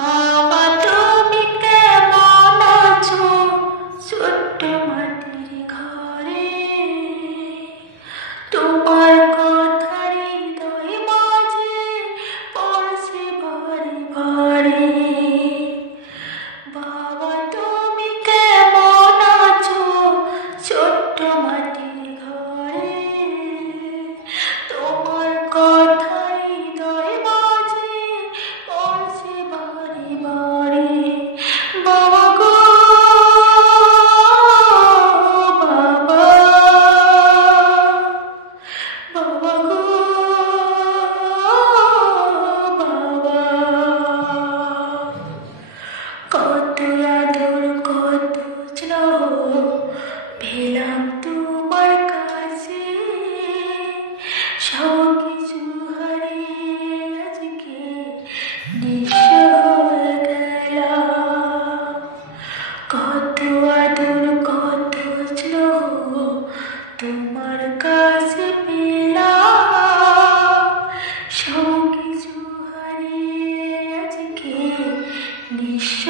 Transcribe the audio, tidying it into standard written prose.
বাবা তুমি কেমন আছো ছোট্ট মাটির ঘরে? তোমার কথা হৃদয় মাঝে পড়ছে বারে বারে। বাবা তুমি কেমন আছো ছোট্ট মাটির ঘরে? তোমার কথা হৃদয় মাঝে পড়ছে বারে বারে। বাবা গো বাবা, বাবা গো বাবা, কত আদর কত স্নেহ পেলাম তোমার কাছে। সব কিছু হারিয়ে আজকে নিঃস্ব হয়ে গেলাম। কত আদর কত স্নেহ তোমার কাছে পেলাম। সব কিছু হারিয়ে আজকে নিঃস্ব